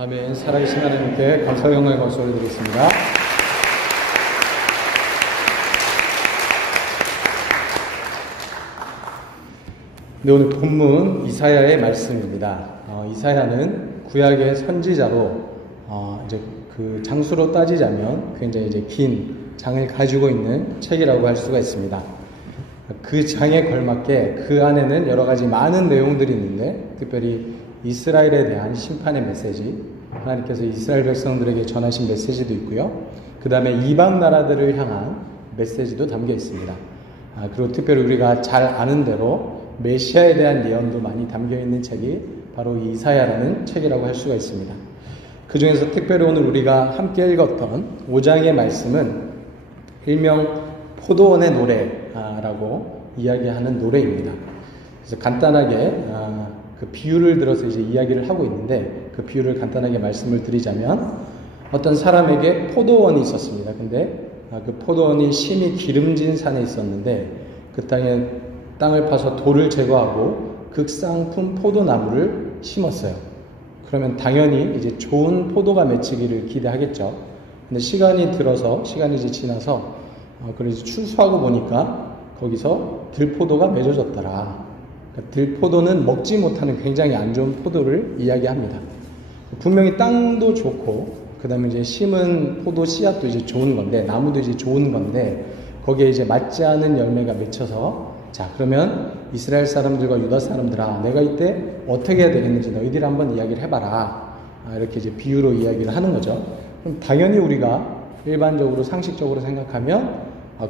아멘. 살아계신 하나님께 감사와 영광의 박수 올려드리겠습니다. 네, 오늘 본문 이사야의 말씀입니다. 이사야는 구약의 선지자로 이제 그 장수로 따지자면 굉장히 이제 긴 장을 가지고 있는 책이라고 할 수가 있습니다. 그 장에 걸맞게 그 안에는 여러 가지 많은 내용들이 있는데, 특별히 이스라엘에 대한 심판의 메시지, 하나님께서 이스라엘 백성들에게 전하신 메시지도 있고요. 그 다음에 이방 나라들을 향한 메시지도 담겨 있습니다. 그리고 특별히 우리가 잘 아는 대로 메시아에 대한 예언도 많이 담겨 있는 책이 바로 이 이사야라는 책이라고 할 수가 있습니다. 그 중에서 특별히 오늘 우리가 함께 읽었던 5장의 말씀은 일명 포도원의 노래라고 이야기하는 노래입니다. 그래서 간단하게 그 비유를 들어서 이제 이야기를 하고 있는데, 그 비유를 간단하게 말씀을 드리자면, 어떤 사람에게 포도원이 있었습니다. 근데 그 포도원이 심히 기름진 산에 있었는데, 그 땅을 파서 돌을 제거하고 극상품 포도나무를 심었어요. 그러면 당연히 이제 좋은 포도가 맺히기를 기대하겠죠. 근데 시간이 이제 지나서 그래서 추수하고 보니까 거기서 들포도가 맺어졌더라. 그러니까 들포도는 먹지 못하는 굉장히 안 좋은 포도를 이야기합니다. 분명히 땅도 좋고, 그 다음에 이제 심은 포도 씨앗도 이제 좋은 건데, 나무도 이제 좋은 건데, 거기에 이제 맞지 않은 열매가 맺혀서, 자, 그러면 이스라엘 사람들과 유다 사람들아, 내가 이때 어떻게 해야 되겠는지 너희들이 한번 이야기를 해봐라. 이렇게 이제 비유로 이야기를 하는 거죠. 그럼 당연히 우리가 일반적으로 상식적으로 생각하면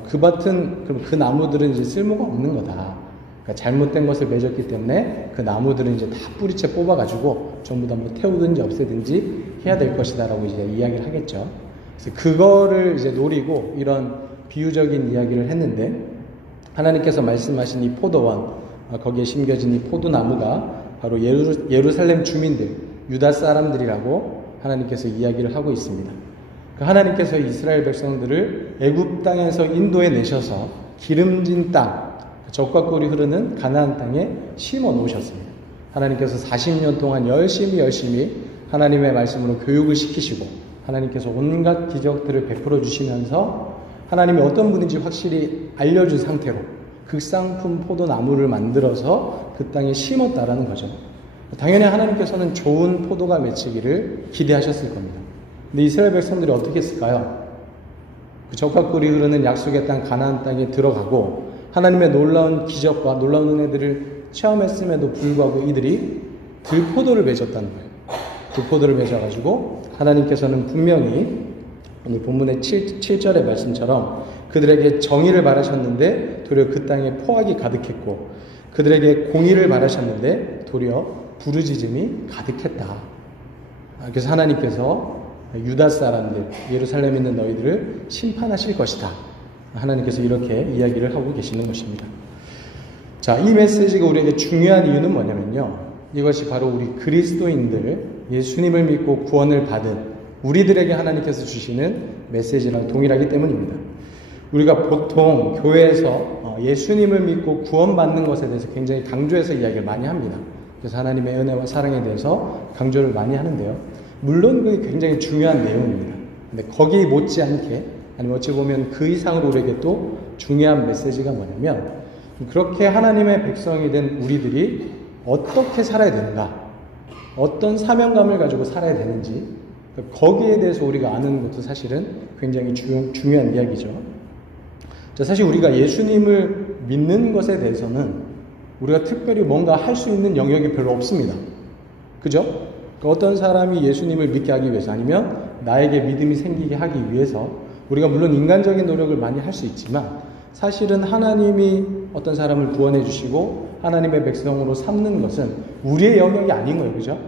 그럼 그 나무들은 이제 쓸모가 없는 거다. 그러니까 잘못된 것을 맺었기 때문에 그 나무들은 이제 다 뿌리채 뽑아가지고 전부 다 뭐 태우든지 없애든지 해야 될 것이다라고 이제 이야기를 하겠죠. 그래서 그거를 이제 노리고 이런 비유적인 이야기를 했는데, 하나님께서 말씀하신 이 포도원, 거기에 심겨진 이 포도나무가 바로 예루살렘 주민들, 유다 사람들이라고 하나님께서 이야기를 하고 있습니다. 하나님께서 이스라엘 백성들을 애굽 땅에서 인도해 내셔서 기름진 땅, 젖과 꿀이 흐르는 가나안 땅에 심어 놓으셨습니다. 하나님께서 40년 동안 열심히 하나님의 말씀으로 교육을 시키시고, 하나님께서 온갖 기적들을 베풀어 주시면서 하나님이 어떤 분인지 확실히 알려준 상태로 극상품 포도나무를 만들어서 그 땅에 심었다라는 거죠. 당연히 하나님께서는 좋은 포도가 맺히기를 기대하셨을 겁니다. 근데 이스라엘 백성들이 어떻게 했을까요? 그 젖과 꿀이 흐르는 약속의 땅 가나안 땅에 들어가고 하나님의 놀라운 기적과 놀라운 은혜들을 체험했음에도 불구하고 이들이 들포도를 맺었다는 거예요. 들포도를 맺어가지고 하나님께서는 분명히 오늘 본문의 7절의 말씀처럼 그들에게 정의를 바라셨는데 도리어 그 땅에 포악이 가득했고, 그들에게 공의를 바라셨는데 도리어 부르짖음이 가득했다. 그래서 하나님께서 유다 사람들, 예루살렘에 있는 너희들을 심판하실 것이다. 하나님께서 이렇게 이야기를 하고 계시는 것입니다. 자, 이 메시지가 우리에게 중요한 이유는 뭐냐면요, 이것이 바로 우리 그리스도인들, 예수님을 믿고 구원을 받은 우리들에게 하나님께서 주시는 메시지랑 동일하기 때문입니다. 우리가 보통 교회에서 예수님을 믿고 구원받는 것에 대해서 굉장히 강조해서 이야기를 많이 합니다. 그래서 하나님의 은혜와 사랑에 대해서 강조를 많이 하는데요. 물론 그게 굉장히 중요한 내용입니다. 근데 거기 못지않게, 아니면 어찌 보면 그 이상으로 우리에게 또 중요한 메시지가 뭐냐면, 그렇게 하나님의 백성이 된 우리들이 어떻게 살아야 되는가, 어떤 사명감을 가지고 살아야 되는지, 거기에 대해서 우리가 아는 것도 사실은 굉장히 중요한 이야기죠. 자, 사실 우리가 예수님을 믿는 것에 대해서는 우리가 특별히 뭔가 할 수 있는 영역이 별로 없습니다. 그죠? 그러니까 어떤 사람이 예수님을 믿게 하기 위해서, 아니면 나에게 믿음이 생기게 하기 위해서 우리가 물론 인간적인 노력을 많이 할 수 있지만, 사실은 하나님이 어떤 사람을 구원해 주시고 하나님의 백성으로 삼는 것은 우리의 영역이 아닌 거예요. 그죠?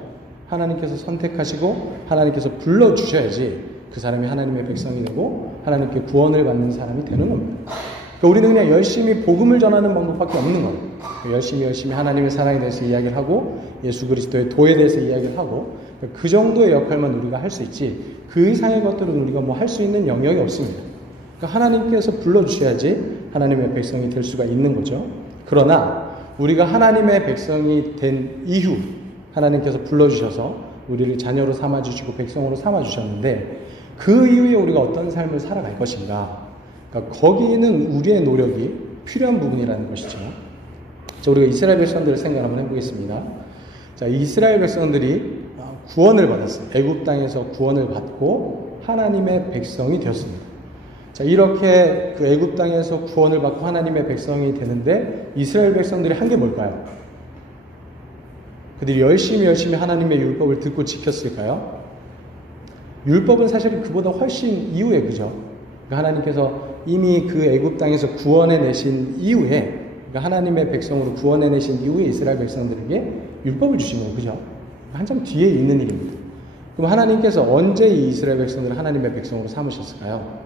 하나님께서 선택하시고 하나님께서 불러주셔야지 그 사람이 하나님의 백성이 되고 하나님께 구원을 받는 사람이 되는 겁니다. 그러니까 우리는 그냥 열심히 복음을 전하는 방법밖에 없는 거예요. 열심히 하나님의 사랑에 대해서 이야기를 하고 예수 그리스도의 도에 대해서 이야기를 하고, 그 정도의 역할만 우리가 할 수 있지, 그 이상의 것들은 우리가 뭐 할 수 있는 영역이 없습니다. 그러니까 하나님께서 불러주셔야지 하나님의 백성이 될 수가 있는 거죠. 그러나 우리가 하나님의 백성이 된 이후 하나님께서 불러주셔서 우리를 자녀로 삼아주시고 백성으로 삼아주셨는데 그 이후에 우리가 어떤 삶을 살아갈 것인가. 그러니까 거기는 우리의 노력이 필요한 부분이라는 것이죠. 자, 우리가 이스라엘 백성들을 생각 한번 해보겠습니다. 자, 이스라엘 백성들이 구원을 받았어요. 애굽 땅에서 구원을 받고 하나님의 백성이 되었습니다. 자, 이렇게 그 애굽 땅에서 구원을 받고 하나님의 백성이 되는데 이스라엘 백성들이 한 게 뭘까요? 그들이 열심히 하나님의 율법을 듣고 지켰을까요? 율법은 사실 그보다 훨씬 이후에, 그죠? 그러니까 하나님께서 이미 그 애굽 땅에서 구원해 내신 이후에, 그러니까 하나님의 백성으로 구원해 내신 이후에 이스라엘 백성들에게 율법을 주신 거예요, 그죠? 한참 뒤에 있는 일입니다. 그럼 하나님께서 언제 이 이스라엘 백성들을 하나님의 백성으로 삼으셨을까요?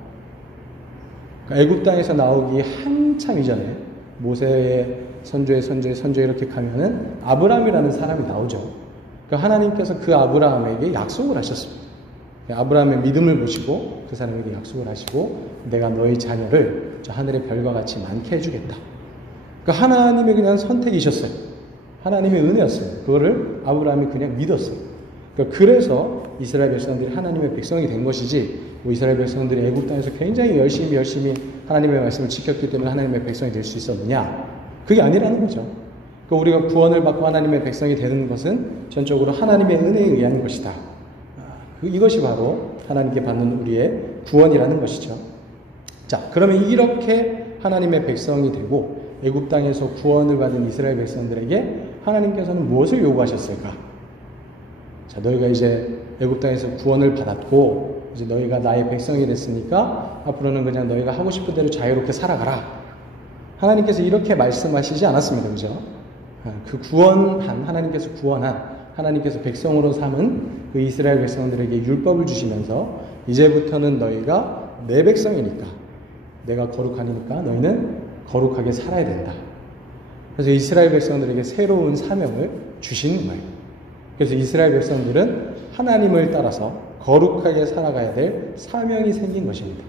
그러니까 애굽 땅에서 나오기 한참 이전에 모세의 선조에 이렇게 가면은 아브라함이라는 사람이 나오죠. 그러니까 하나님께서 그 아브라함에게 약속을 하셨습니다. 아브라함의 믿음을 보시고 그 사람에게 약속을 하시고 내가 너희 자녀를 저 하늘의 별과 같이 많게 해주겠다. 그러니까 하나님의 그냥 선택이셨어요. 하나님의 은혜였어요. 그거를 아브라함이 그냥 믿었어요. 그러니까 그래서 이스라엘 백성들이 하나님의 백성이 된 것이지, 뭐 이스라엘 백성들이 애굽 땅에서 굉장히 열심히 하나님의 말씀을 지켰기 때문에 하나님의 백성이 될 수 있었느냐? 그게 아니라는 거죠. 그러니까 우리가 구원을 받고 하나님의 백성이 되는 것은 전적으로 하나님의 은혜에 의한 것이다. 이것이 바로 하나님께 받는 우리의 구원이라는 것이죠. 자, 그러면 이렇게 하나님의 백성이 되고 애굽 땅에서 구원을 받은 이스라엘 백성들에게 하나님께서는 무엇을 요구하셨을까? 자, 너희가 이제 애굽 땅에서 구원을 받았고 이제 너희가 나의 백성이 됐으니까 앞으로는 그냥 너희가 하고 싶은 대로 자유롭게 살아가라. 하나님께서 이렇게 말씀하시지 않았습니다. 그죠? 그 하나님께서 구원한, 하나님께서 백성으로 삼은 그 이스라엘 백성들에게 율법을 주시면서 이제부터는 너희가 내 백성이니까, 내가 거룩하니까 너희는 거룩하게 살아야 된다. 그래서 이스라엘 백성들에게 새로운 사명을 주시는 거예요. 그래서 이스라엘 백성들은 하나님을 따라서 거룩하게 살아가야 될 사명이 생긴 것입니다.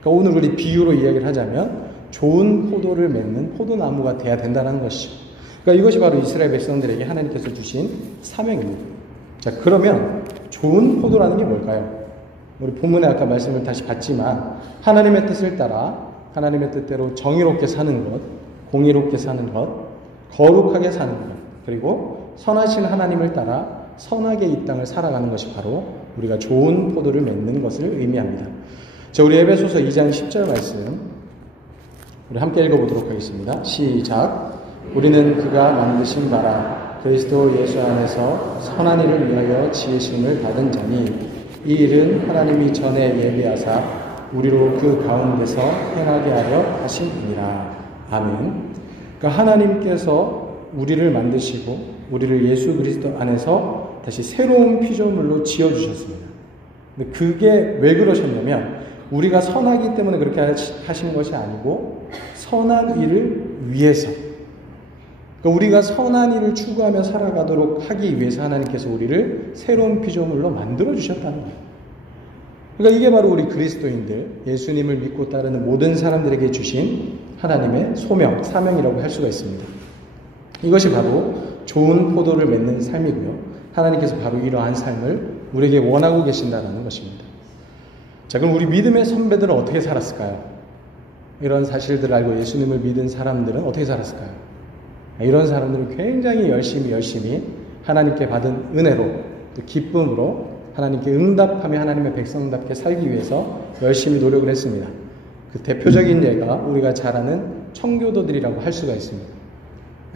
그러니까 오늘 우리 비유로 이야기를 하자면 좋은 포도를 맺는 포도나무가 돼야 된다는 것이죠. 그러니까 이것이 바로 이스라엘 백성들에게 하나님께서 주신 사명입니다. 자, 그러면 좋은 포도라는 게 뭘까요? 우리 본문에 아까 말씀을 다시 봤지만 하나님의 뜻을 따라 하나님의 뜻대로 정의롭게 사는 것, 공의롭게 사는 것, 거룩하게 사는 것, 그리고 선하신 하나님을 따라 선하게 이 땅을 살아가는 것이 바로 우리가 좋은 포도를 맺는 것을 의미합니다. 자, 우리 에베소서 2장 10절 말씀 우리 함께 읽어보도록 하겠습니다. 시작. 우리는 그가 만드신 바라 그리스도 예수 안에서 선한 일을 위하여 지으심을 받은 자니 이 일은 하나님이 전에 예비하사 우리로 그 가운데서 행하게 하려 하신 분이라. 아멘. 그러니까 하나님께서 우리를 만드시고 우리를 예수 그리스도 안에서 다시 새로운 피조물로 지어주셨습니다. 근데 그게 왜 그러셨냐면 우리가 선하기 때문에 그렇게 하신 것이 아니고 선한 일을 위해서, 그러니까 우리가 선한 일을 추구하며 살아가도록 하기 위해서 하나님께서 우리를 새로운 피조물로 만들어주셨다는 거예요. 그러니까 이게 바로 우리 그리스도인들, 예수님을 믿고 따르는 모든 사람들에게 주신 하나님의 소명, 사명이라고 할 수가 있습니다. 이것이 바로 좋은 포도를 맺는 삶이고요. 하나님께서 바로 이러한 삶을 우리에게 원하고 계신다는 것입니다. 자, 그럼 우리 믿음의 선배들은 어떻게 살았을까요? 이런 사실들을 알고 예수님을 믿은 사람들은 어떻게 살았을까요? 이런 사람들은 굉장히 열심히 하나님께 받은 은혜로, 기쁨으로 하나님께 응답하며 하나님의 백성답게 살기 위해서 열심히 노력을 했습니다. 그 대표적인 예가 우리가 잘 아는 청교도들이라고 할 수가 있습니다.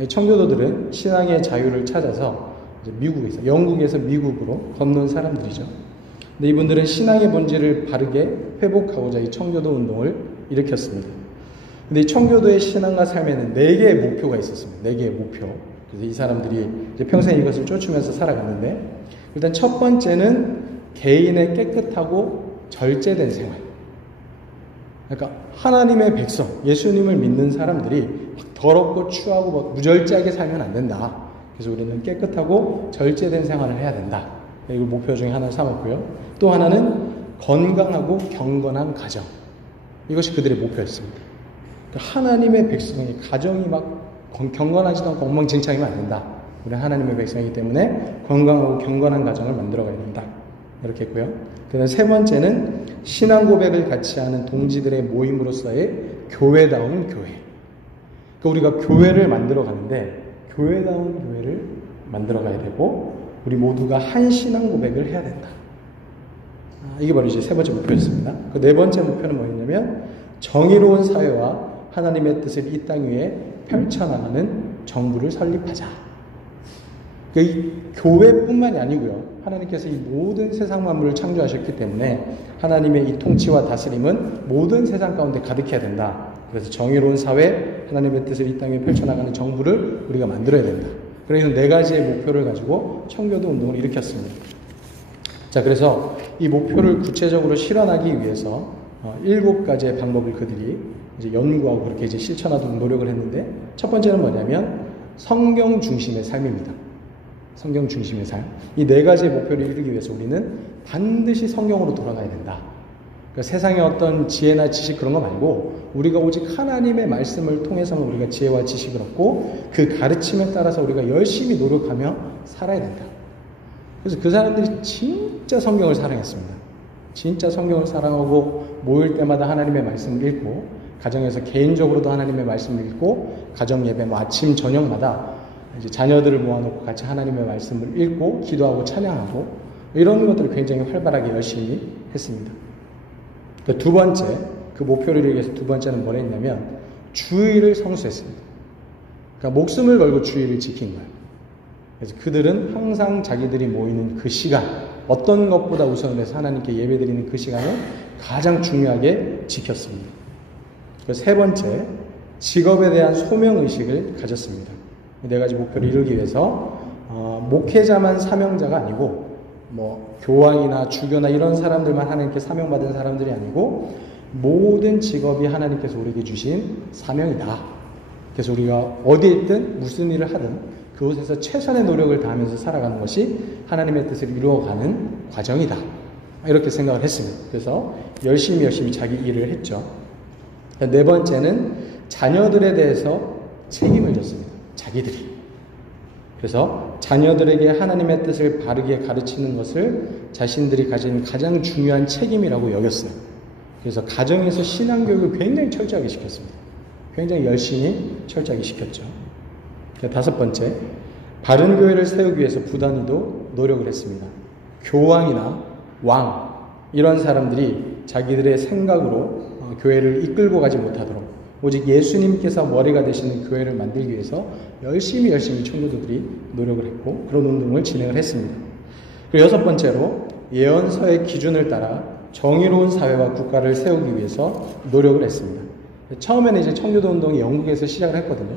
청교도들은 신앙의 자유를 찾아서 미국에서, 영국에서 미국으로 건너온 사람들이죠. 근데 이분들은 신앙의 본질을 바르게 회복하고자 이 청교도 운동을 일으켰습니다. 근데 이 청교도의 신앙과 삶에는 4개의 목표가 있었습니다. 4개의 목표. 그래서 이 사람들이 이제 평생 이것을 쫓으면서 살아갔는데, 일단 첫 번째는 개인의 깨끗하고 절제된 생활. 그러니까 하나님의 백성, 예수님을 믿는 사람들이 더럽고 추하고 무절제하게 살면 안 된다. 그래서 우리는 깨끗하고 절제된 생활을 해야 된다. 이걸 목표 중에 하나를 삼았고요. 또 하나는 건강하고 경건한 가정. 이것이 그들의 목표였습니다. 그러니까 하나님의 백성의 가정이 막 경건하지도 않고 엉망진창이면 안 된다. 우리는 하나님의 백성이기 때문에 건강하고 경건한 가정을 만들어가야 된다. 이렇게 했고요. 그다음 세 번째는 신앙 고백을 같이 하는 동지들의 모임으로서의 교회다운 교회. 그러니까 우리가 교회를 만들어 가는데 교회다운 교회를 만들어 가야 되고 우리 모두가 한 신앙 고백을 해야 된다. 이게 바로 이제 세 번째 목표였습니다. 그 네 번째 목표는 뭐였냐면 정의로운 사회와 하나님의 뜻을 이 땅 위에 펼쳐나가는 정부를 설립하자. 이 교회뿐만이 아니고요. 하나님께서 이 모든 세상 만물을 창조하셨기 때문에 하나님의 이 통치와 다스림은 모든 세상 가운데 가득해야 된다. 그래서 정의로운 사회, 하나님의 뜻을 이 땅에 펼쳐나가는 정부를 우리가 만들어야 된다. 그래서 네 가지의 목표를 가지고 청교도 운동을 일으켰습니다. 자, 그래서 이 목표를 구체적으로 실현하기 위해서 7가지의 방법을 그들이 이제 연구하고 그렇게 이제 실천하도록 노력을 했는데 첫 번째는 뭐냐면 성경 중심의 삶입니다. 성경 중심의 삶. 이 네 가지의 목표를 이루기 위해서 우리는 반드시 성경으로 돌아가야 된다. 그러니까 세상의 어떤 지혜나 지식 그런 거 말고 우리가 오직 하나님의 말씀을 통해서만 우리가 지혜와 지식을 얻고 그 가르침에 따라서 우리가 열심히 노력하며 살아야 된다. 그래서 그 사람들이 진짜 성경을 사랑했습니다. 진짜 성경을 사랑하고 모일 때마다 하나님의 말씀을 읽고 가정에서 개인적으로도 하나님의 말씀을 읽고 가정 예배 아침 저녁마다 이제 자녀들을 모아놓고 같이 하나님의 말씀을 읽고 기도하고 찬양하고 이런 것들을 굉장히 활발하게 열심히 했습니다. 두 번째, 그 목표를 이루기 위해서 두 번째는 뭘 했냐면 주의를 성수했습니다. 그러니까 목숨을 걸고 주의를 지킨 거예요. 그래서 그들은 항상 자기들이 모이는 그 시간, 어떤 것보다 우선을 해서 하나님께 예배드리는 그 시간을 가장 중요하게 지켰습니다. 그리고 세 번째, 직업에 대한 소명의식을 가졌습니다. 네 가지 목표를 이루기 위해서 목회자만 사명자가 아니고 교황이나 주교나 이런 사람들만 하나님께 사명받은 사람들이 아니고 모든 직업이 하나님께서 우리에게 주신 사명이다. 그래서 우리가 어디에 있든 무슨 일을 하든 그곳에서 최선의 노력을 다하면서 살아가는 것이 하나님의 뜻을 이루어가는 과정이다. 이렇게 생각을 했습니다. 그래서 열심히 자기 일을 했죠. 네 번째는 자녀들에 대해서 책임을 졌습니다. 자기들이. 그래서 자녀들에게 하나님의 뜻을 바르게 가르치는 것을 자신들이 가진 가장 중요한 책임이라고 여겼어요. 그래서 가정에서 신앙교육을 굉장히 철저하게 시켰습니다. 굉장히 열심히 철저하게 시켰죠. 다섯 번째, 바른 교회를 세우기 위해서 부단히도 노력을 했습니다. 교황이나 왕 이런 사람들이 자기들의 생각으로 교회를 이끌고 가지 못하도록 오직 예수님께서 머리가 되시는 교회를 만들기 위해서 열심히 청교도들이 노력을 했고 그런 운동을 진행을 했습니다. 그리고 여섯 번째로 예언서의 기준을 따라 정의로운 사회와 국가를 세우기 위해서 노력을 했습니다. 처음에는 이제 청교도 운동이 영국에서 시작을 했거든요.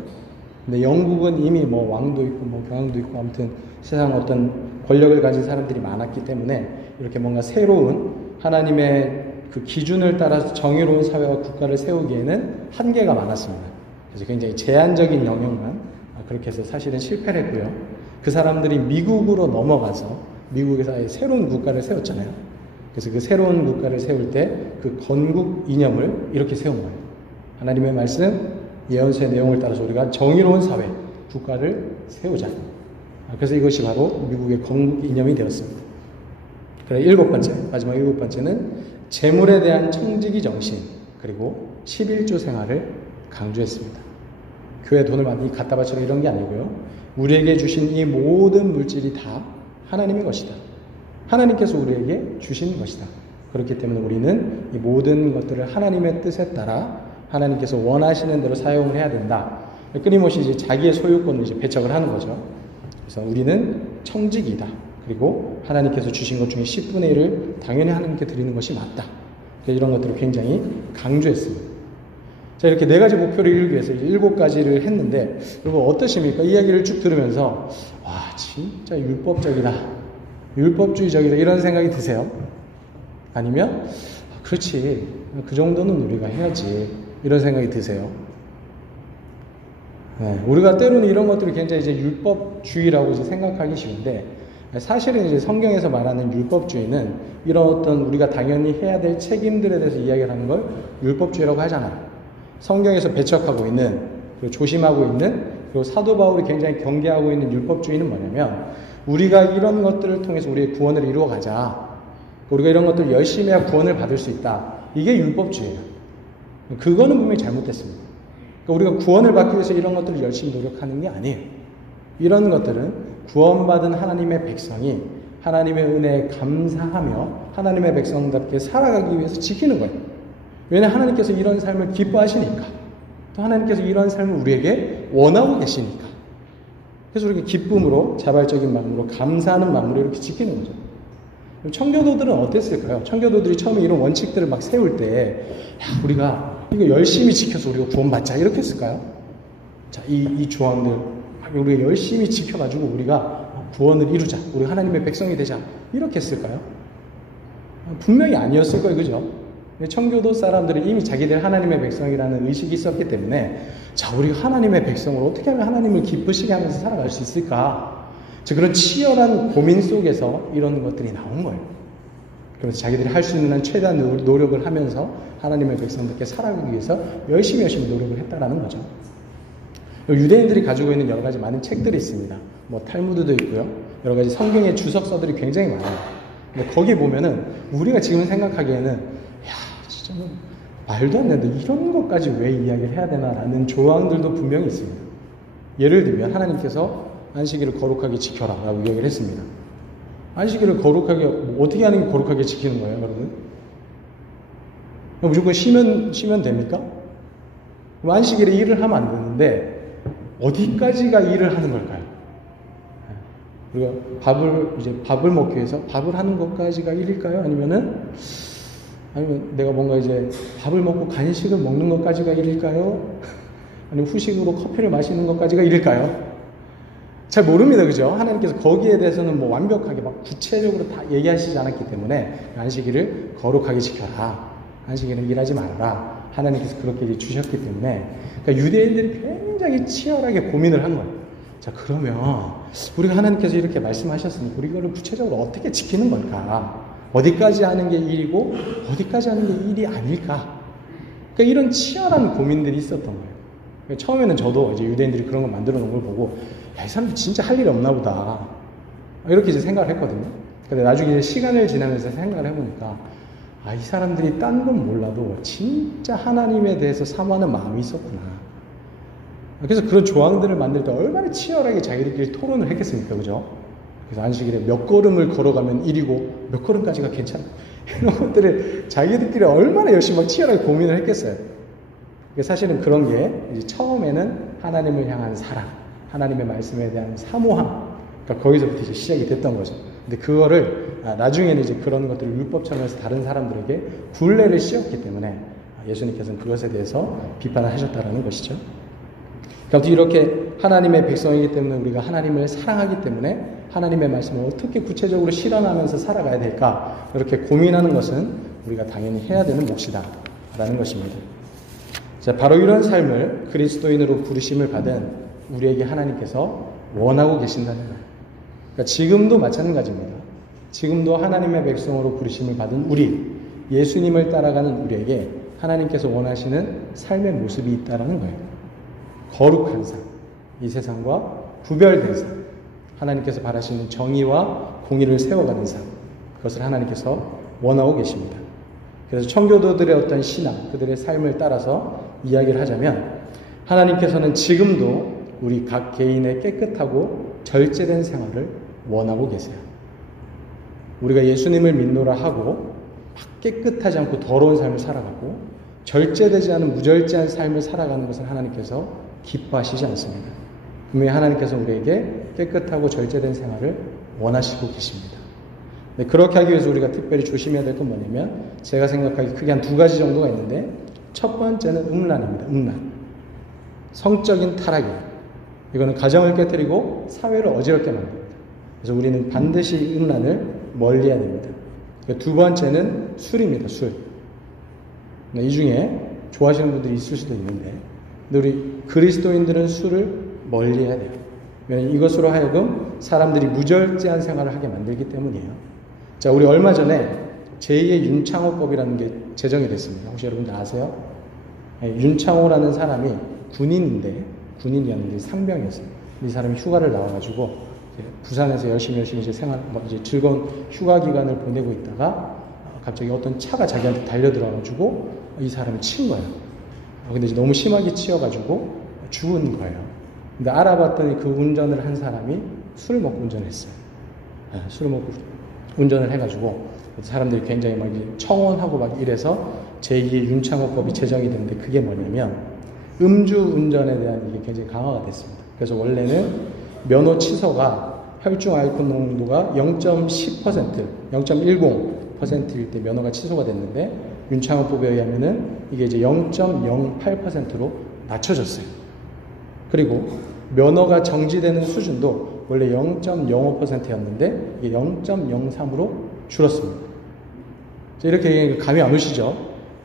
근데 영국은 이미 왕도 있고 교황도 있고 아무튼 세상 어떤 권력을 가진 사람들이 많았기 때문에 이렇게 뭔가 새로운 하나님의 그 기준을 따라서 정의로운 사회와 국가를 세우기에는 한계가 많았습니다. 그래서 굉장히 제한적인 영역만 그렇게 해서 사실은 실패를 했고요. 그 사람들이 미국으로 넘어가서 미국에서 아예 새로운 국가를 세웠잖아요. 그래서 그 새로운 국가를 세울 때 그 건국 이념을 이렇게 세운 거예요. 하나님의 말씀, 예언서의 내용을 따라서 우리가 정의로운 사회, 국가를 세우자. 그래서 이것이 바로 미국의 건국 이념이 되었습니다. 그리고 마지막 일곱 번째는 재물에 대한 청지기 정신, 그리고 11조 생활을 강조했습니다. 교회 돈을 많이 갖다 바치고 이런 게 아니고요. 우리에게 주신 이 모든 물질이 다 하나님의 것이다. 하나님께서 우리에게 주신 것이다. 그렇기 때문에 우리는 이 모든 것들을 하나님의 뜻에 따라 하나님께서 원하시는 대로 사용을 해야 된다. 끊임없이 이제 자기의 소유권을 이제 배척을 하는 거죠. 그래서 우리는 청지기이다. 그리고 하나님께서 주신 것 중에 10분의 1을 당연히 하나님께 드리는 것이 맞다. 이런 것들을 굉장히 강조했습니다. 자, 이렇게 네 가지 목표를 이루기 위해서 7가지를 했는데, 여러분 어떠십니까? 이 이야기를 쭉 들으면서, 와, 진짜 율법적이다. 율법주의적이다. 이런 생각이 드세요? 아니면, 그렇지. 그 정도는 우리가 해야지. 이런 생각이 드세요? 네, 우리가 때로는 이런 것들을 굉장히 이제 율법주의라고 이제 생각하기 쉬운데, 사실은 이제 성경에서 말하는 율법주의는 이런 어떤 우리가 당연히 해야 될 책임들에 대해서 이야기를 하는 걸 율법주의라고 하잖아요. 성경에서 배척하고 있는, 그리고 조심하고 있는 그리고 사도 바울이 굉장히 경계하고 있는 율법주의는 뭐냐면 우리가 이런 것들을 통해서 우리의 구원을 이루어가자. 우리가 이런 것들을 열심히 해야 구원을 받을 수 있다. 이게 율법주의예요. 그거는 분명히 잘못됐습니다. 그러니까 우리가 구원을 받기 위해서 이런 것들을 열심히 노력하는 게 아니에요. 이런 것들은 구원받은 하나님의 백성이 하나님의 은혜에 감사하며 하나님의 백성답게 살아가기 위해서 지키는 거예요. 왜냐하면 하나님께서 이런 삶을 기뻐하시니까. 또 하나님께서 이런 삶을 우리에게 원하고 계시니까. 그래서 우리가 기쁨으로 자발적인 마음으로 감사하는 마음으로 이렇게 지키는 거죠. 청교도들은 어땠을까요? 청교도들이 처음에 이런 원칙들을 막 세울 때 우리가 이거 열심히 지켜서 우리가 구원받자 이렇게 했을까요? 자, 이 조항들 우리가 열심히 지켜가지고 우리가 구원을 이루자. 우리 하나님의 백성이 되자. 이렇게 했을까요? 분명히 아니었을 거예요. 그죠? 청교도 사람들은 이미 자기들 하나님의 백성이라는 의식이 있었기 때문에 자, 우리가 하나님의 백성으로 어떻게 하면 하나님을 기쁘시게 하면서 살아갈 수 있을까? 자, 그런 치열한 고민 속에서 이런 것들이 나온 거예요. 그래서 자기들이 할 수 있는 한 최대한 노력을 하면서 하나님의 백성들께 살아가기 위해서 열심히 노력을 했다라는 거죠. 유대인들이 가지고 있는 여러 가지 많은 책들이 있습니다. 뭐 탈무드도 있고요. 여러 가지 성경의 주석서들이 굉장히 많아요. 근데 거기 보면은 우리가 지금 생각하기에는 야, 진짜 뭐 말도 안 되는데 이런 것까지 왜 이야기를 해야 되나라는 조항들도 분명히 있습니다. 예를 들면 하나님께서 안식일을 거룩하게 지켜라 라고 이야기를 했습니다. 안식일을 거룩하게 어떻게 하는 게 거룩하게 지키는 거예요, 여러분? 무조건 쉬면 됩니까? 안식일에 일을 하면 안 되는데 어디까지가 일을 하는 걸까요? 우리가 밥을 먹기 위해서 밥을 하는 것까지가 일일까요? 아니면 내가 뭔가 이제 밥을 먹고 간식을 먹는 것까지가 일일까요? 아니면 후식으로 커피를 마시는 것까지가 일일까요? 잘 모릅니다. 그죠? 하나님께서 거기에 대해서는 뭐 완벽하게 막 구체적으로 다 얘기하시지 않았기 때문에 안식일을 거룩하게 지켜라. 안식일은 일하지 말아라. 하나님께서 그렇게 주셨기 때문에 그러니까 유대인들이 굉장히 치열하게 고민을 한 거예요. 자, 그러면 우리가 하나님께서 이렇게 말씀하셨으니 우리 이거를 구체적으로 어떻게 지키는 걸까? 어디까지 하는 게 일이고 어디까지 하는 게 일이 아닐까? 그러니까 이런 치열한 고민들이 있었던 거예요. 그러니까 처음에는 저도 이제 유대인들이 그런 걸 만들어 놓은 걸 보고 야, 이 사람들 진짜 할 일이 없나 보다. 이렇게 이제 생각을 했거든요. 근데 나중에 이제 시간을 지나면서 생각을 해보니까 이 사람들이 딴 건 몰라도 진짜 하나님에 대해서 사모하는 마음이 있었구나. 그래서 그런 조항들을 만들 때 얼마나 치열하게 자기들끼리 토론을 했겠습니까? 그죠? 그래서 안식일에 몇 걸음을 걸어가면 일이고 몇 걸음까지가 괜찮아. 이런 것들을 자기들끼리 얼마나 열심히 막 치열하게 고민을 했겠어요. 사실은 그런 게 이제 처음에는 하나님을 향한 사랑, 하나님의 말씀에 대한 사모함, 그러니까 거기서부터 이제 시작이 됐던 거죠. 근데 그거를 나중에는 이제 그런 것들을 율법처럼 해서 다른 사람들에게 굴레를 씌웠기 때문에 예수님께서는 그것에 대해서 비판을 하셨다라는 것이죠. 그러니까 이렇게 하나님의 백성이기 때문에 우리가 하나님을 사랑하기 때문에 하나님의 말씀을 어떻게 구체적으로 실현하면서 살아가야 될까 이렇게 고민하는 것은 우리가 당연히 해야 되는 몫이다라는 것입니다. 자, 바로 이런 삶을 그리스도인으로 부르심을 받은 우리에게 하나님께서 원하고 계신다는 거예요. 그러니까 지금도 마찬가지입니다. 지금도 하나님의 백성으로 부르심을 받은 우리, 예수님을 따라가는 우리에게 하나님께서 원하시는 삶의 모습이 있다는 거예요. 거룩한 삶, 이 세상과 구별된 삶, 하나님께서 바라시는 정의와 공의를 세워가는 삶, 그것을 하나님께서 원하고 계십니다. 그래서 청교도들의 어떤 신앙, 그들의 삶을 따라서 이야기를 하자면 하나님께서는 지금도 우리 각 개인의 깨끗하고 절제된 생활을 원하고 계세요. 우리가 예수님을 믿노라 하고 깨끗하지 않고 더러운 삶을 살아가고 절제되지 않은 무절제한 삶을 살아가는 것을 하나님께서 기뻐하시지 않습니다. 분명히 하나님께서 우리에게 깨끗하고 절제된 생활을 원하시고 계십니다. 네, 그렇게 하기 위해서 우리가 특별히 조심해야 될 건 뭐냐면 제가 생각하기 크게 한 두 가지 정도가 있는데 첫 번째는 음란입니다. 음란. 성적인 타락이에요. 이거는 가정을 깨뜨리고 사회를 어지럽게 만듭니다. 그래서 우리는 반드시 음란을 멀리해야 됩니다. 두 번째는 술입니다. 술. 이 중에 좋아하시는 분들이 있을 수도 있는데 근데 우리 그리스도인들은 술을 멀리해야 돼요. 왜냐하면 이것으로 하여금 사람들이 무절제한 생활을 하게 만들기 때문이에요. 자, 우리 얼마 전에 제2의 윤창호법이라는 게 제정이 됐습니다. 혹시 여러분들 아세요? 윤창호라는 사람이 군인인데 군인이었는데 상병이었어요. 이 사람이 휴가를 나와가지고 부산에서 열심히 이제 이제 즐거운 휴가 기간을 보내고 있다가 갑자기 어떤 차가 자기한테 달려들어가지고 이 사람을 친 거예요. 근데 이제 너무 심하게 치여가지고 죽은 거예요. 근데 알아봤더니 그 운전을 한 사람이 술을 먹고 운전했어요. 술을 먹고 운전을 해가지고 사람들이 굉장히 막 청원하고 막 이래서 제2의 윤창호법이 제정이 됐는데 그게 뭐냐면 음주 운전에 대한 이게 굉장히 강화가 됐습니다. 그래서 원래는 면허 취소가 혈중 알코올 농도가 0.10%, 0.10%일 때 면허가 취소가 됐는데 윤창호법에 의하면은 이게 이제 0.08%로 낮춰졌어요. 그리고 면허가 정지되는 수준도 원래 0.05%였는데 이게 0.03으로 줄었습니다. 이렇게 감이 안 오시죠?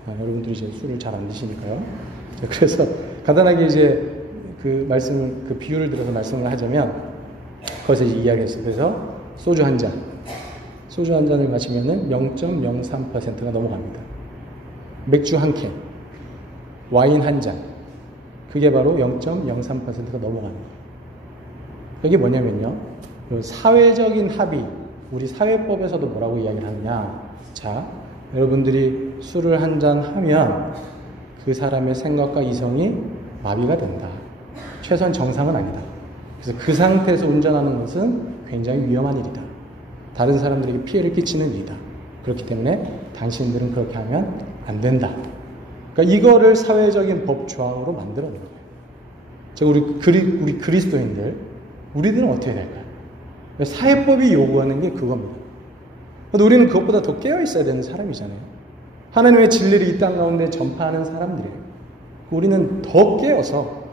여러분들이 이제 술을 잘 안 드시니까요. 그래서 간단하게 이제 그 비유를 들어서 말씀을 하자면 거기서 이제 이야기했어요. 그래서 소주 한 잔을 마시면은 0.03%가 넘어갑니다. 맥주 한 캔, 와인 한 잔, 그게 바로 0.03%가 넘어갑니다. 이게 뭐냐면요, 사회적인 합의, 우리 사회법에서도 뭐라고 이야기를 하느냐. 자, 여러분들이 술을 한 잔 하면 그 사람의 생각과 이성이 마비가 된다. 최소한 정상은 아니다. 그래서 그 상태에서 운전하는 것은 굉장히 위험한 일이다. 다른 사람들에게 피해를 끼치는 일이다. 그렇기 때문에 당신들은 그렇게 하면 안 된다. 그러니까 이거를 사회적인 법 조항으로 만들어낸 거예요. 자, 우리 그리스도인들, 우리들은 어떻게 될까요? 사회법이 요구하는 게 그겁니다. 근데 우리는 그것보다 더 깨어 있어야 되는 사람이잖아요. 하나님의 진리를 이 땅 가운데 전파하는 사람들이에요. 우리는 더 깨어서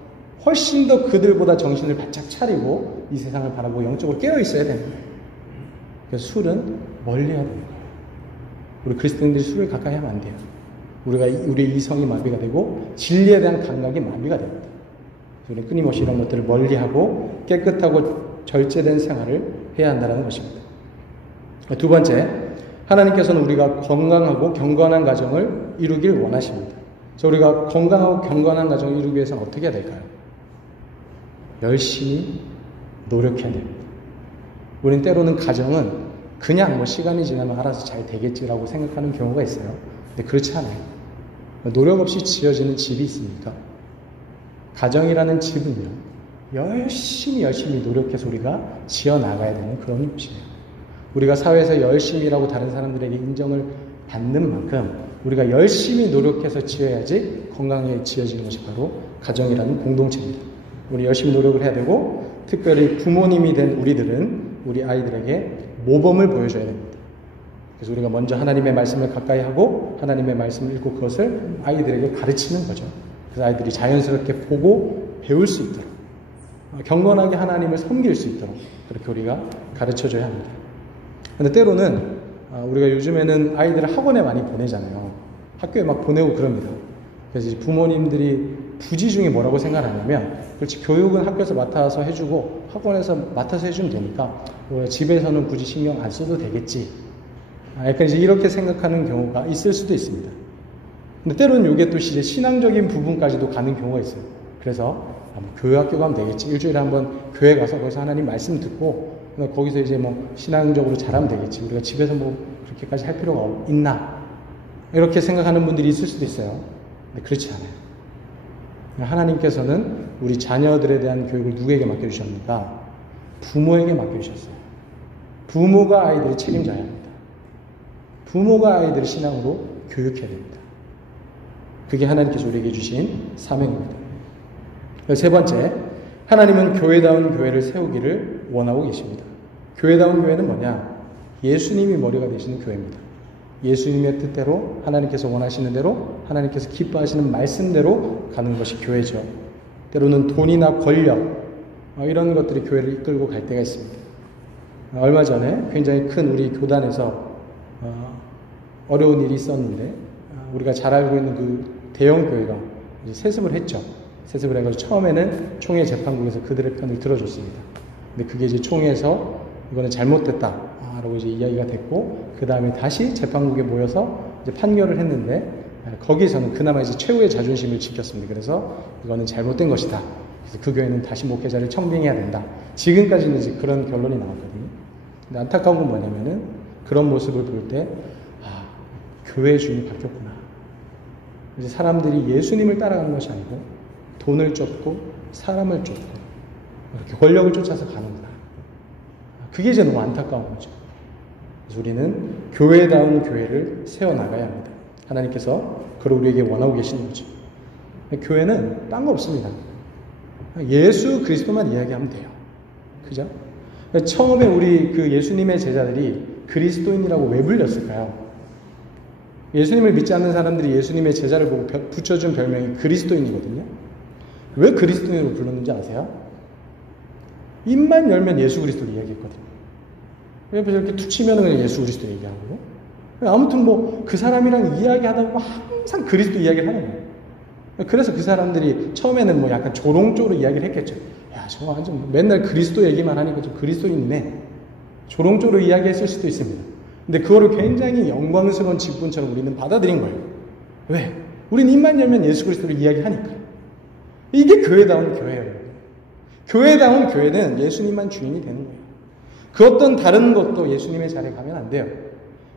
훨씬 더 그들보다 정신을 바짝 차리고 이 세상을 바라보고 영적으로 깨어 있어야 되는 거예요. 그래서 술은 멀리 해야 되는 거예요. 우리 그리스도인들이 술을 가까이 하면 안 돼요. 우리의 이성이 마비가 되고 진리에 대한 감각이 마비가 됩니다. 우리는 끊임없이 이런 것들을 멀리하고 깨끗하고 절제된 생활을 해야 한다는 것입니다. 두 번째, 하나님께서는 우리가 건강하고 경건한 가정을 이루길 원하십니다. 그래서 우리가 건강하고 경건한 가정을 이루기 위해서는 어떻게 해야 될까요? 열심히 노력해야 됩니다. 우리는 때로는 가정은 그냥 뭐 시간이 지나면 알아서 잘 되겠지라고 생각하는 경우가 있어요. 근데 그렇지 않아요. 노력 없이 지어지는 집이 있습니까? 가정이라는 집은요, 열심히 노력해서 우리가 지어나가야 되는 그런 곳이에요. 우리가 사회에서 열심히 일하고 다른 사람들에게 인정을 받는 만큼 우리가 열심히 노력해서 지어야지 건강하게 지어지는 것이 바로 가정이라는 공동체입니다. 우리 열심히 노력을 해야 되고, 특별히 부모님이 된 우리들은 우리 아이들에게 모범을 보여줘야 됩니다. 그래서 우리가 먼저 하나님의 말씀을 가까이 하고 하나님의 말씀을 읽고 그것을 아이들에게 가르치는 거죠. 그래서 아이들이 자연스럽게 보고 배울 수 있도록, 경건하게 하나님을 섬길 수 있도록 그렇게 우리가 가르쳐줘야 합니다. 근데 때로는 우리가 요즘에는 아이들을 학원에 많이 보내잖아요. 학교에 막 보내고 그럽니다. 그래서 부모님들이 부지 중에 뭐라고 생각하냐면, 그렇지, 교육은 학교에서 맡아서 해주고 학원에서 맡아서 해주면 되니까 집에서는 굳이 신경 안 써도 되겠지. 약간 이제 이렇게 생각하는 경우가 있을 수도 있습니다. 근데 때로는 이게 또 이제 신앙적인 부분까지도 가는 경우가 있어요. 그래서 교회학교 가면 되겠지. 일주일에 한번 교회 가서 거기서 하나님 말씀 듣고 거기서 이제 뭐 신앙적으로 잘하면 되겠지. 우리가 집에서 뭐 그렇게까지 할 필요가 있나? 이렇게 생각하는 분들이 있을 수도 있어요. 근데 그렇지 않아요. 하나님께서는 우리 자녀들에 대한 교육을 누구에게 맡겨주셨습니까? 부모에게 맡겨주셨어요. 부모가 아이들을 책임져야 합니다. 부모가 아이들을 신앙으로 교육해야 됩니다. 그게 하나님께서 우리에게 주신 사명입니다. 세 번째, 하나님은 교회다운 교회를 세우기를 원하고 계십니다. 교회다운 교회는 뭐냐? 예수님이 머리가 되시는 교회입니다. 예수님의 뜻대로, 하나님께서 원하시는 대로, 하나님께서 기뻐하시는 말씀대로 가는 것이 교회죠. 때로는 돈이나 권력, 이런 것들이 교회를 이끌고 갈 때가 있습니다. 얼마 전에 굉장히 큰 우리 교단에서 어려운 일이 있었는데, 우리가 잘 알고 있는 그 대형 교회가 이제 세습을 했죠. 세습을 해가지고 처음에는 총회 재판국에서 그들의 편을 들어줬습니다. 근데 그게 이제 총회에서 이거는 잘못됐다 라고 이제 이야기가 됐고, 그 다음에 다시 재판국에 모여서 이제 판결을 했는데, 거기서는 그나마 이제 최후의 자존심을 지켰습니다. 그래서 이거는 잘못된 것이다 그래서 그 교회는 다시 목회자를 청빙해야 된다. 지금까지는 이제 그런 결론이 나왔거든요. 근데 안타까운 건 뭐냐면은 그런 모습을 볼 때, 아, 교회 주인이 바뀌었구나. 이제 사람들이 예수님을 따라가는 것이 아니고 돈을 쫓고 사람을 쫓고 이렇게 권력을 쫓아서 가는구나. 그게 이제 너무 안타까운 거죠. 그래서 우리는 교회다운 교회를 세워나가야 합니다. 하나님께서 그걸 우리에게 원하고 계시는 거죠. 교회는 딴 거 없습니다. 예수 그리스도만 이야기하면 돼요. 그죠? 처음에 우리 그 예수님의 제자들이 그리스도인이라고 왜 불렸을까요? 예수님을 믿지 않는 사람들이 예수님의 제자를 보고 붙여준 별명이 그리스도인이거든요. 왜 그리스도인으로 불렀는지 아세요? 입만 열면 예수 그리스도를 이야기했거든요. 옆에서 이렇게 툭 치면 그냥 예수 그리스도 얘기하고, 아무튼 뭐 그 사람이랑 이야기하다 보면 항상 그리스도 이야기를 하는 거예요. 그래서 그 사람들이 처음에는 뭐 약간 조롱적으로 이야기를 했겠죠. 야, 저거 완전 맨날 그리스도 얘기만 하니까 좀 그리스도인이네. 조롱적으로 이야기했을 수도 있습니다. 근데 그거를 굉장히 영광스러운 직분처럼 우리는 받아들인 거예요. 왜? 우리는 입만 열면 예수 그리스도를 이야기하니까. 이게 교회다운 교회예요. 교회다운 교회는 예수님만 주인이 되는 거예요. 그 어떤 다른 것도 예수님의 자리에 가면 안 돼요.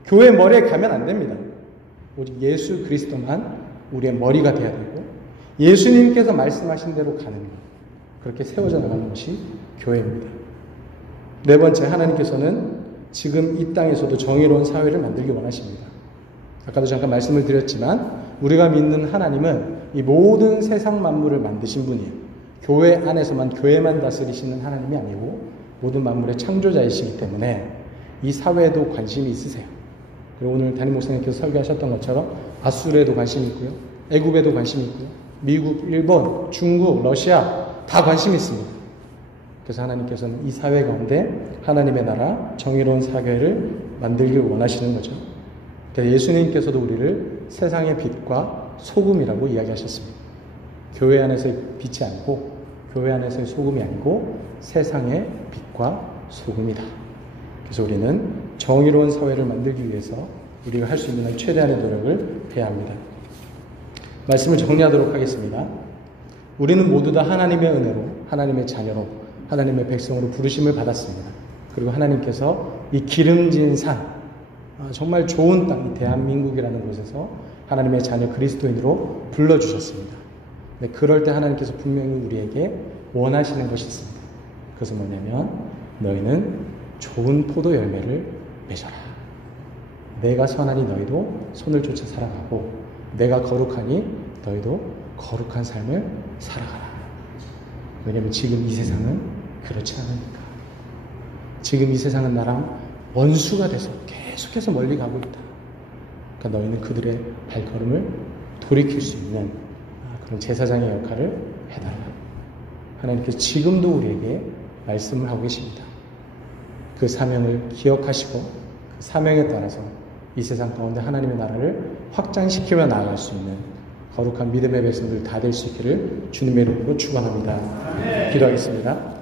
교회 머리에 가면 안 됩니다. 오직 예수 그리스도만 우리의 머리가 되어야 되고 예수님께서 말씀하신 대로 가는 것, 그렇게 세워져 나가는 것이 교회입니다. 네 번째, 하나님께서는 지금 이 땅에서도 정의로운 사회를 만들기 원하십니다. 아까도 잠깐 말씀을 드렸지만 우리가 믿는 하나님은 이 모든 세상 만물을 만드신 분이에요. 교회 안에서만 교회만 다스리시는 하나님이 아니고 모든 만물의 창조자이시기 때문에 이 사회에도 관심이 있으세요. 그리고 오늘 담임 목사님께서 설교하셨던 것처럼 아수르에도 관심이 있고요. 애굽에도 관심이 있고요. 미국, 일본, 중국, 러시아 다 관심이 있습니다. 그래서 하나님께서는 이 사회 가운데 하나님의 나라, 정의로운 사회를 만들길 원하시는 거죠. 그래서 예수님께서도 우리를 세상의 빛과 소금이라고 이야기하셨습니다. 교회 안에서의 빛이 아니고 교회 안에서의 소금이 아니고 세상의 빛과 소금이다. 그래서 우리는 정의로운 사회를 만들기 위해서 우리가 할 수 있는 최대한의 노력을 해야 합니다. 말씀을 정리하도록 하겠습니다. 우리는 모두 다 하나님의 은혜로, 하나님의 자녀로, 하나님의 백성으로 부르심을 받았습니다. 그리고 하나님께서 이 기름진 산, 정말 좋은 땅, 이 대한민국이라는 곳에서 하나님의 자녀 그리스도인으로 불러주셨습니다. 네, 그럴 때 하나님께서 분명히 우리에게 원하시는 것이 있습니다. 그것은 뭐냐면 너희는 좋은 포도 열매를 맺어라. 내가 선하니 너희도 손을 쫓아 살아가고 내가 거룩하니 너희도 거룩한 삶을 살아가라. 왜냐하면 지금 이 세상은 그렇지 않으니까. 지금 이 세상은 나랑 원수가 돼서 계속해서 멀리 가고 있다. 그러니까 너희는 그들의 발걸음을 돌이킬 수 있는 그런 제사장의 역할을 해달라. 하나님께서 지금도 우리에게 말씀을 하고 계십니다. 그 사명을 기억하시고 그 사명에 따라서 이 세상 가운데 하나님의 나라를 확장시키며 나아갈 수 있는 거룩한 믿음의 백성들 다 될 수 있기를 주님의 이름으로 축원합니다. 기도하겠습니다.